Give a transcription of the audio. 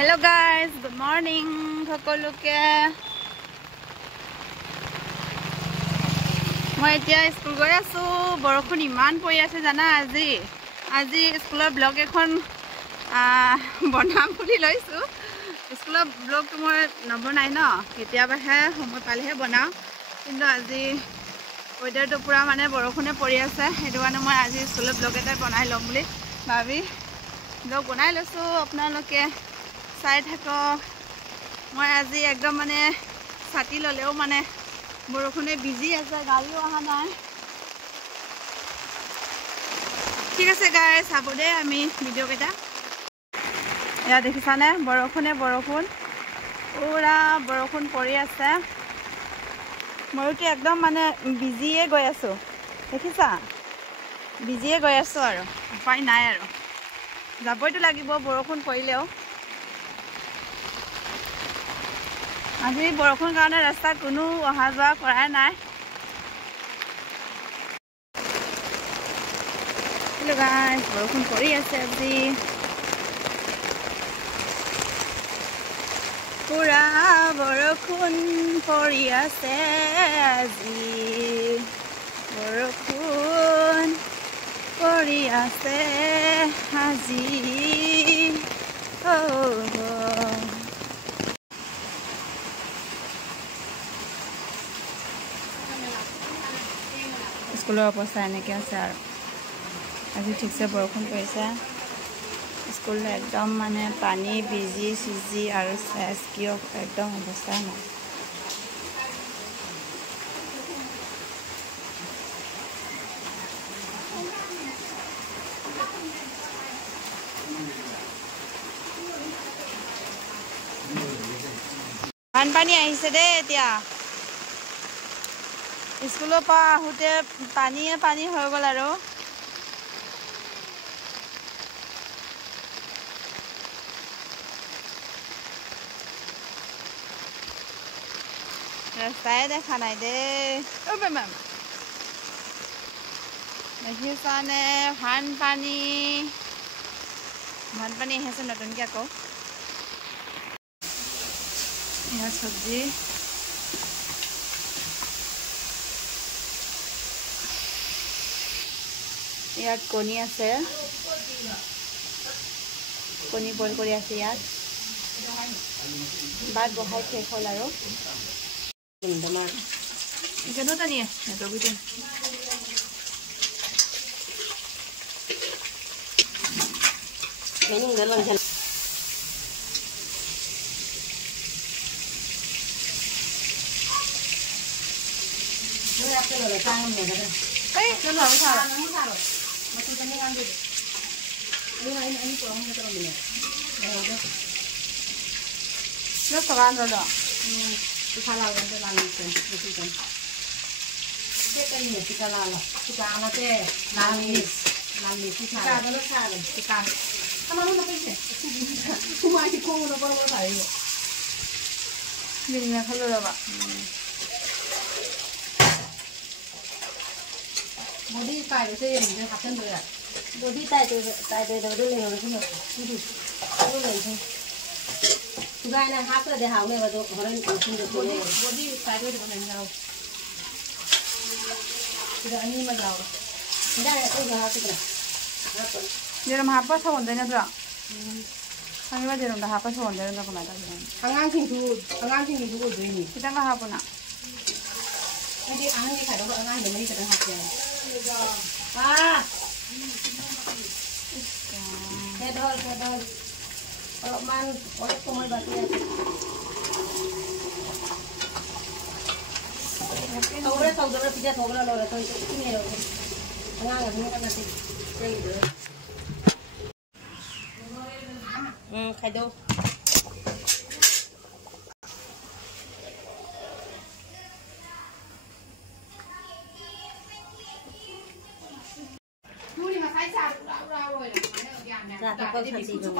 Hello guys, good morning. সকলোকে মই এতিয়া স্কুল গৈ আছো। বৰষুণ ইমান পৰি আছে জানা। আজি স্কুলৰ ব্লগ এখন বনাম বুলি লৈছো। স্কুলৰ ব্লগটো মই নবনাই ন, কেতিয়াবাহে সময় পালেহে বনাওঁ। কিন্তু আজি ওয়েদাৰটো পুৰা মানে বৰষুণে পৰি আছে, সেইটো কাৰণে মই আজি স্কুলৰ ব্লগ এটা বনাই ল'ম বুলি ভাবি ব্লগ বনাই লৈছো। আপোনালোকে চাই থাকক। মই আজি একদম মানে ছাতি ল'লেও মানে বৰষুণে ভিজি আছে, গাড়ীও অহা নাই। ঠিক আছে গাইজ, চাব দেই আমি ভিডিঅ' কেইটা। এয়া দেখিছানে, বৰষুণ পুৰা বৰষুণ পৰি আছে। ময়োতো একদম মানে ভিজিয়ে গৈ আছো, দেখিছা, ভিজিয়ে গৈ আছো আৰু উপায় নাই আৰু যাবইতো লাগিব বৰষুণ পৰিলেও। আজি বৰষুণ কাৰণে ৰাস্তাত কোনো অহা যোৱা কৰাই নাই। বৰষুণ পৰি আছে আজি পুৰা বৰষুণ পৰি আছে। আজি বৰষুণ পৰি আছে আজি। স্কুলৰ অৱস্থা এনেকৈ আছে আৰু আজি ঠিকছে বৰষুণ পৰিছে। স্কুল একদম মানে পানী ভিজি সিজি আৰু চেচ কিয় একদম অৱস্থা নাই। বানপানী আহিছে দেই। এতিয়া স্কুলৰ পৰা আহোঁতে পানী হৈ গ'ল আৰু ৰাস্তাই দেখা নাই দেই। দেখিছানে বানপানী আহিছে নতুনকৈ আকৌ। এয়া চব্জি, ইয়াত কণী আছে, কণী বইল কৰি আছে। ইয়াত ভাত বহাই শেষ হ'ল আৰু ৰবা বডি তাই হাতেন বডি তাই হাত দেখা বডি তাই ini mah jauh. Tidak ada tuh jauh tuh. Di rumah apa sewondenya tuh? Kami mah di rumah apa sewondenya tuh kemana tuh? Angang sing dulu ini. Kita nggak apa nak? Jadi angang ni kalau angang ini kita hapus. Ah. Kedol. Kalau man, orang kumai batu ya. Saudara pijat saudara lo itu ini lo. Enggak ini kan nanti kayak gitu. Kado. Muli masai sa ura ura lo ya. Nah, tak kau sasi dulu.